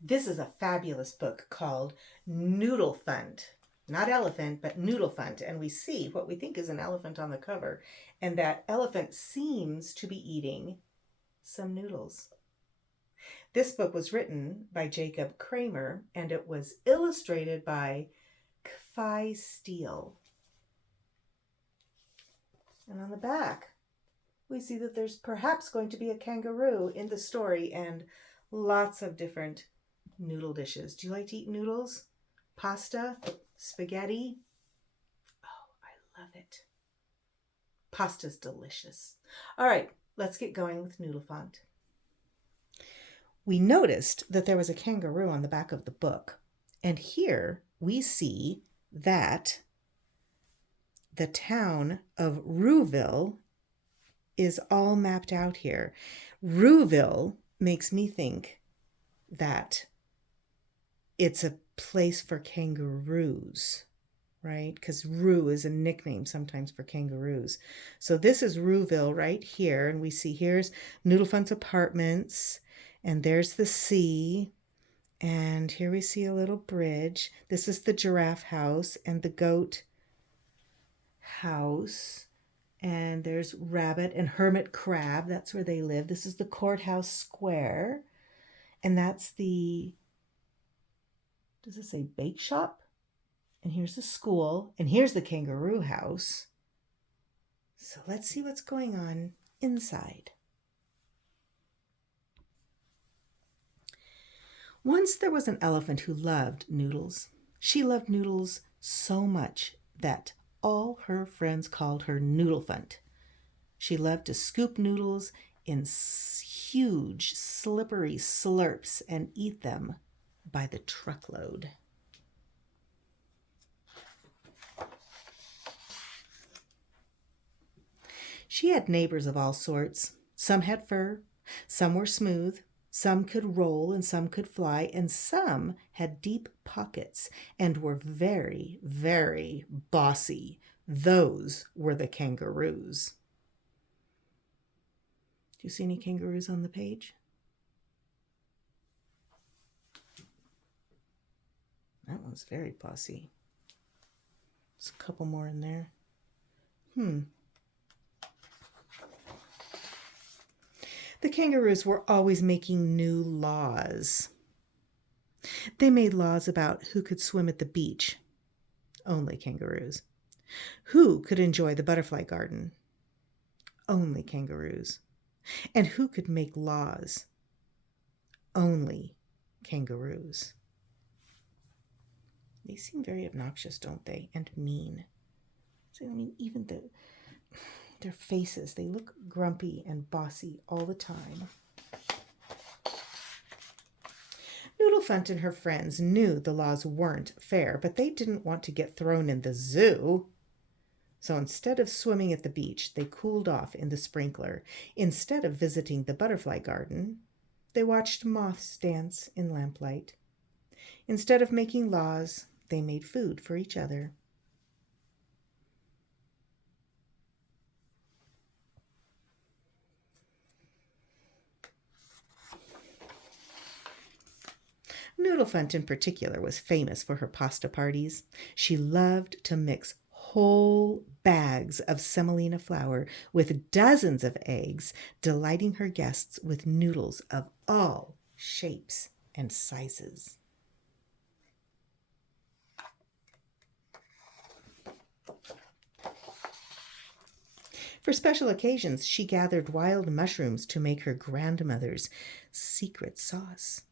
This is a fabulous book called Noodlephant. Not elephant, but Noodlephant. And we see what we think is an elephant on the cover. And that elephant seems to be eating some noodles. This book was written by Jacob Kramer and it was illustrated by K-Fai Steele. And on the back, we see that there's perhaps going to be a kangaroo in the story and lots of different noodle dishes. Do you like to eat noodles? Pasta? Spaghetti? Oh, I love it. Pasta's delicious. All right, let's get going with Noodlephant. We noticed that there was a kangaroo on the back of the book. And here we see that the town of Rooville is all mapped out here. Rooville makes me think that it's a place for kangaroos, right? Because Roo is a nickname sometimes for kangaroos. So this is Rooville right here. And we see here's Noodlephant's apartments. And there's the sea. And here we see a little bridge. This is the giraffe house and the goat house. And there's rabbit and hermit crab. That's where they live. This is the courthouse square. And that's the, does it say bake shop? And here's the school. And here's the kangaroo house. So let's see what's going on inside. Once there was an elephant who loved noodles. She loved noodles so much that all her friends called her Noodlephant. She loved to scoop noodles in huge, slippery slurps and eat them by the truckload. She had neighbors of all sorts. Some had fur, some were smooth, some could roll and some could fly, and some had deep pockets and were very, very bossy. Those were the kangaroos. Do you see any kangaroos on the page? That one's very bossy. There's a couple more in there. The kangaroos were always making new laws. They made laws about who could swim at the beach. Only kangaroos. Who could enjoy the butterfly garden? Only kangaroos. And who could make laws? Only kangaroos. They seem very obnoxious, don't they? And mean. So, I mean, even their faces, they look grumpy and bossy all the time. Noodlephant and her friends knew the laws weren't fair, but they didn't want to get thrown in the zoo. So instead of swimming at the beach, they cooled off in the sprinkler. Instead of visiting the butterfly garden, they watched moths dance in lamplight. Instead of making laws, they made food for each other. Noodlephant in particular was famous for her pasta parties. She loved to mix whole bags of semolina flour with dozens of eggs, delighting her guests with noodles of all shapes and sizes. For special occasions, she gathered wild mushrooms to make her grandmother's secret sauce.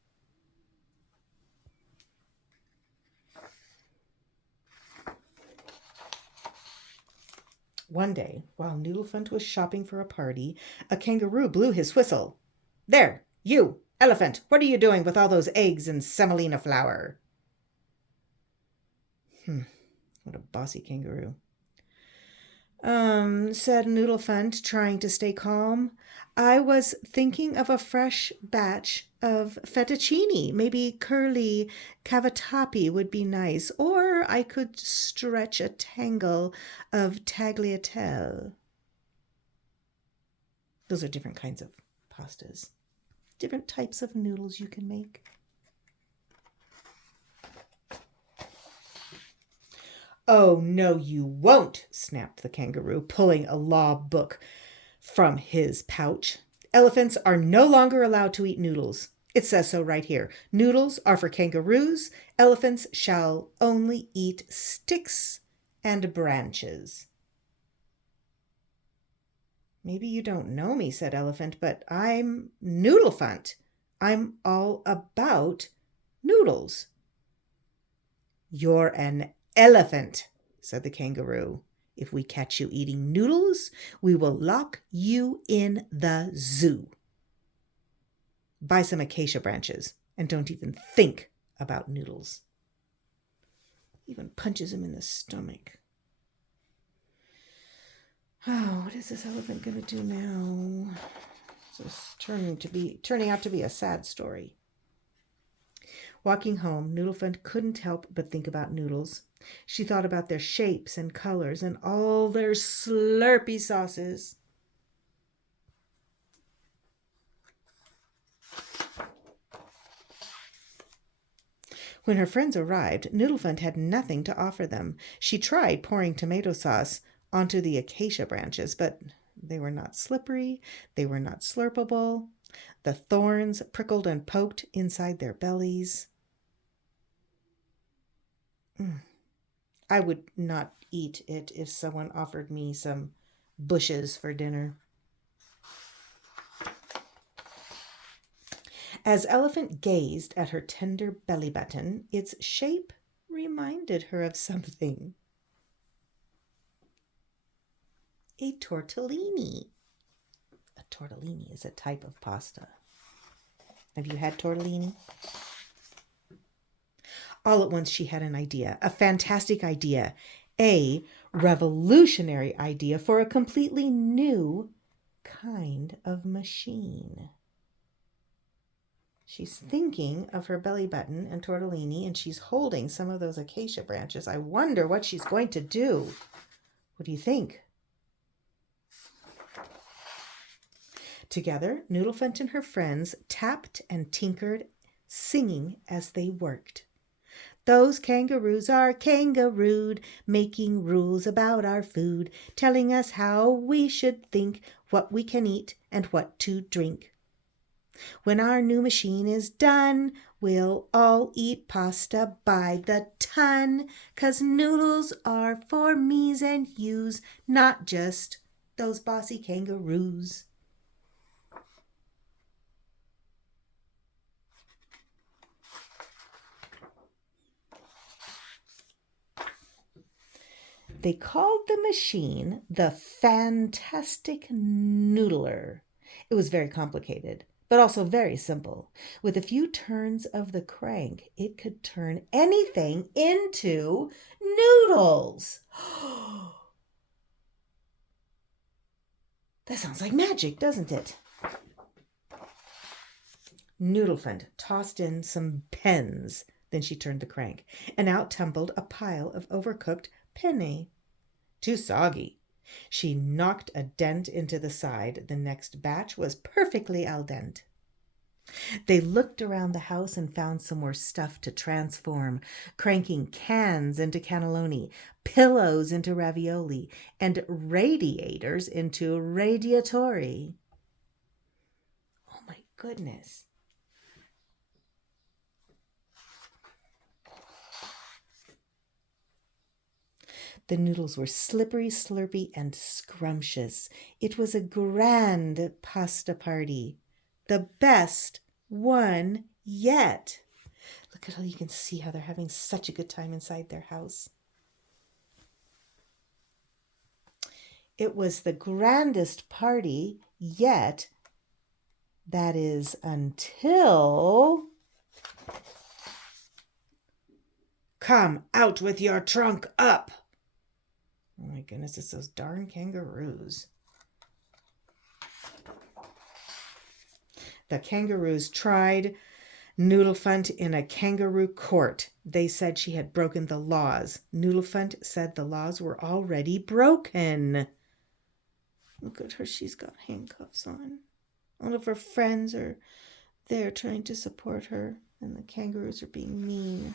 One day, while Noodlephant was shopping for a party, a kangaroo blew his whistle. "There, you, elephant, what are you doing with all those eggs and semolina flour?" What a bossy kangaroo. Said Noodlephant, trying to stay calm. "I was thinking of a fresh batch of fettuccine. Maybe curly cavatappi would be nice, or I could stretch a tangle of tagliatelle." Those are different kinds of pastas, different types of noodles you can make. Oh, no, you won't, snapped the kangaroo, pulling a law book from his pouch. Elephants are no longer allowed to eat noodles. It says so right here. Noodles are for kangaroos. Elephants shall only eat sticks and branches. Maybe you don't know me, said Elephant, but I'm Noodlephant. I'm all about noodles. You're an elephant, said the kangaroo. If we catch you eating noodles, we will lock you in the zoo. Buy some acacia branches and don't even think about noodles. Even punches him in the stomach. Oh, what is this elephant going to do now? This is turning out to be a sad story. Walking home, Noodlephant couldn't help but think about noodles. She thought about their shapes and colors and all their slurpy sauces. When her friends arrived, Noodlephant had nothing to offer them. She tried pouring tomato sauce onto the acacia branches, but they were not slippery, they were not slurpable. The thorns prickled and poked inside their bellies. I would not eat it if someone offered me some bushes for dinner. As Elephant gazed at her tender belly button, its shape reminded her of something. A tortellini. A tortellini is a type of pasta. Have you had tortellini? All at once she had an idea, a fantastic idea, a revolutionary idea for a completely new kind of machine. She's thinking of her belly button and tortellini, and she's holding some of those acacia branches. I wonder what she's going to do. What do you think? Together, Noodlephant and her friends tapped and tinkered, singing as they worked. Those kangaroos are kangarooed, making rules about our food, telling us how we should think, what we can eat, and what to drink. When our new machine is done, we'll all eat pasta by the ton, 'cause noodles are for me's and you's, not just those bossy kangaroos. They called the machine the Phantastic Noodler. It was very complicated, but also very simple. With a few turns of the crank, it could turn anything into noodles. That sounds like magic, doesn't it? Noodlephant tossed in some pens. Then she turned the crank, and out tumbled a pile of overcooked penne. Too soggy. She knocked a dent into the side. The next batch was perfectly al dente. They looked around the house and found some more stuff to transform, cranking cans into cannelloni, pillows into ravioli, and radiators into radiatori. Oh my goodness. The noodles were slippery, slurpy, and scrumptious. It was a grand pasta party. The best one yet. Look at how you can see how they're having such a good time inside their house. It was the grandest party yet. That is until... Come out with your trunk up. Oh my goodness, it's those darn kangaroos. The kangaroos tried Noodlephant in a kangaroo court. They said she had broken the laws. Noodlephant said the laws were already broken. Look at her, she's got handcuffs on. All of her friends are there trying to support her, and the kangaroos are being mean.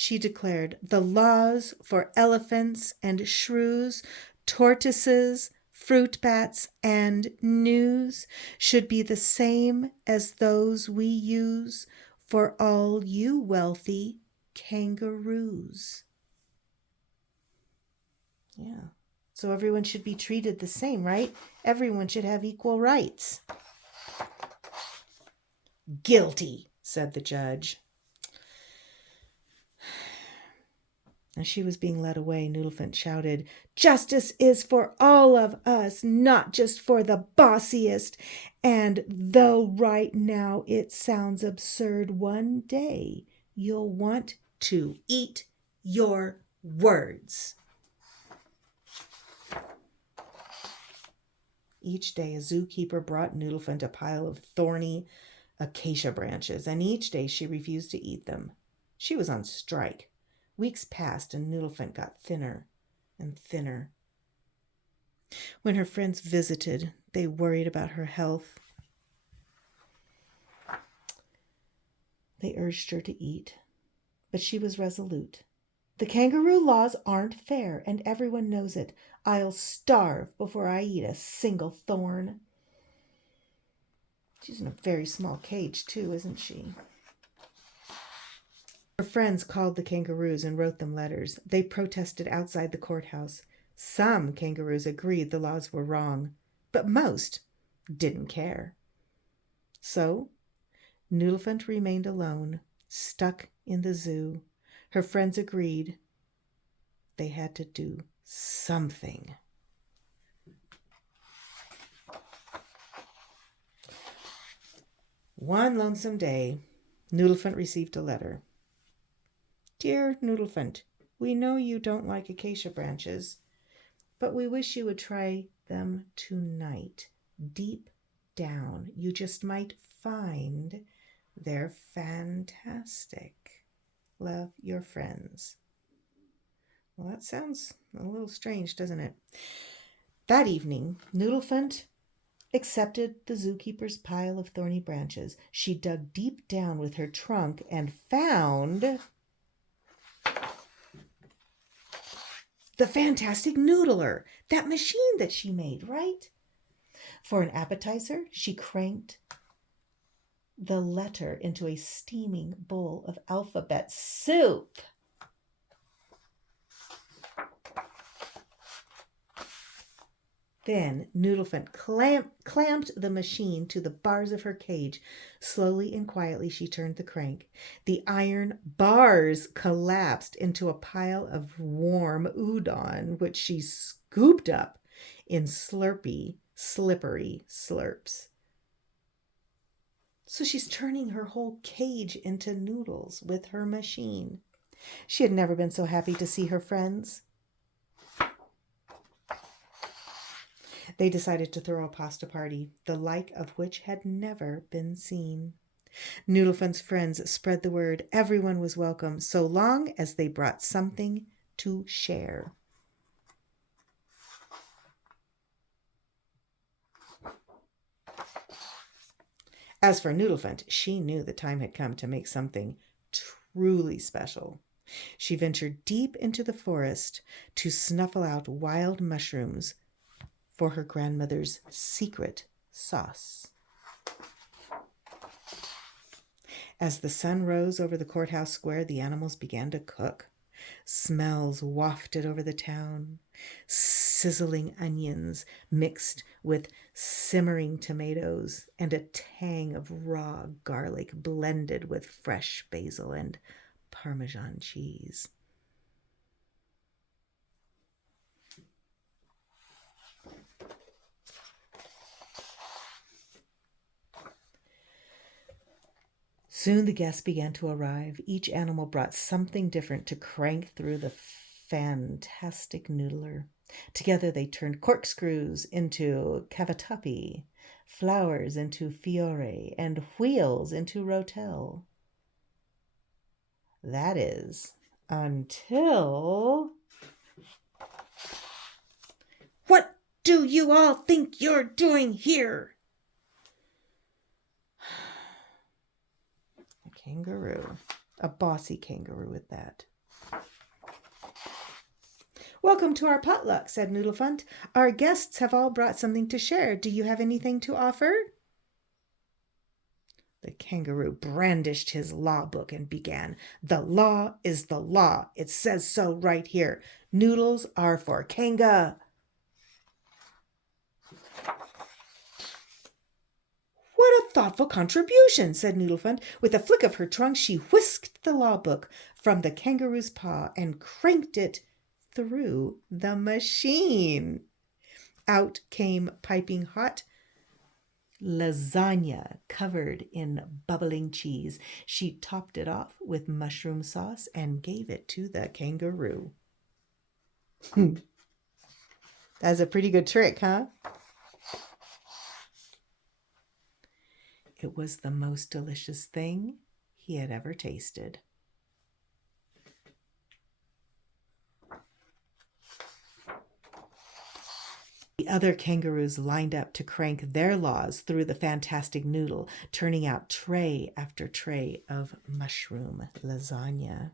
she declared, the laws for elephants and shrews, tortoises, fruit bats, and gnus should be the same as those we use for all you wealthy kangaroos. Yeah. So everyone should be treated the same, right? Everyone should have equal rights. Guilty, said the judge. As she was being led away, Noodlephant shouted, justice is for all of us, not just for the bossiest. And though right now it sounds absurd, one day you'll want to eat your words. Each day a zookeeper brought Noodlephant a pile of thorny acacia branches, and each day she refused to eat them. She was on strike. Weeks passed, and Noodlephant got thinner and thinner. When her friends visited, they worried about her health. They urged her to eat, but she was resolute. The kangaroo laws aren't fair, and everyone knows it. I'll starve before I eat a single thorn. She's in a very small cage, too, isn't she? Her friends called the kangaroos and wrote them letters. They protested outside the courthouse. Some kangaroos agreed the laws were wrong, but most didn't care. So, Noodlephant remained alone, stuck in the zoo. Her friends agreed they had to do something. One lonesome day, Noodlephant received a letter. Dear Noodlephant, we know you don't like acacia branches, but we wish you would try them tonight. Deep down, you just might find they're fantastic. Love, your friends. Well, that sounds a little strange, doesn't it? That evening, Noodlephant accepted the zookeeper's pile of thorny branches. She dug deep down with her trunk and found the Phantastic Noodler, that machine that she made, right? For an appetizer, she cranked the letter into a steaming bowl of alphabet soup. Then Noodlephant clamped the machine to the bars of her cage. Slowly and quietly she turned the crank. The iron bars collapsed into a pile of warm udon, which she scooped up in slurpy, slippery slurps. So she's turning her whole cage into noodles with her machine. She had never been so happy to see her friends. They decided to throw a pasta party, the like of which had never been seen. Noodlephant's friends spread the word. Everyone was welcome, so long as they brought something to share. As for Noodlephant, she knew the time had come to make something truly special. She ventured deep into the forest to snuffle out wild mushrooms for her grandmother's secret sauce. As the sun rose over the courthouse square, the animals began to cook. Smells wafted over the town. Sizzling onions mixed with simmering tomatoes and a tang of raw garlic blended with fresh basil and Parmesan cheese. Soon the guests began to arrive. Each animal brought something different to crank through the Phantastic Noodler. Together they turned corkscrews into cavatappi, flowers into fiore, and wheels into rotel. That is, until... What do you all think you're doing here? A kangaroo. A bossy kangaroo at that. Welcome to our potluck, said Noodlephant. Our guests have all brought something to share. Do you have anything to offer? The kangaroo brandished his law book and began. The law is the law. It says so right here. Noodles are for kanga. What a thoughtful contribution, said Noodlephant. With a flick of her trunk, she whisked the law book from the kangaroo's paw and cranked it through the machine. Out came piping hot lasagna covered in bubbling cheese. She topped it off with mushroom sauce and gave it to the kangaroo. That's a pretty good trick, huh? It was the most delicious thing he had ever tasted. The other kangaroos lined up to crank their laws through the Phantastic Noodle, turning out tray after tray of mushroom lasagna.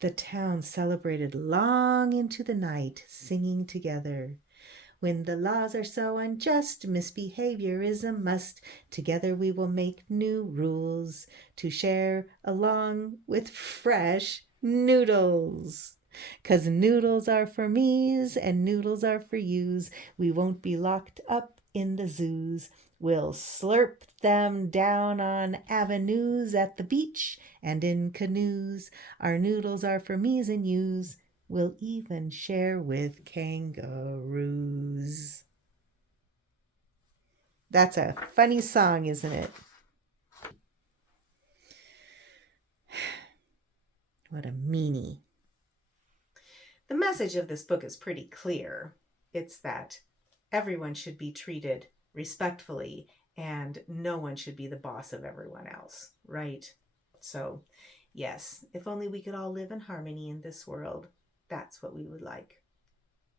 The town celebrated long into the night, singing together. When the laws are so unjust, misbehavior is a must. Together we will make new rules to share along with fresh noodles. 'Cause noodles are for me's and noodles are for you's. We won't be locked up in the zoos. We'll slurp them down on avenues at the beach and in canoes. Our noodles are for me's and you's. We'll even share with kangaroos. That's a funny song, isn't it? What a meanie. The message of this book is pretty clear. It's that everyone should be treated respectfully and no one should be the boss of everyone else, right? So, yes, if only we could all live in harmony in this world. That's what we would like.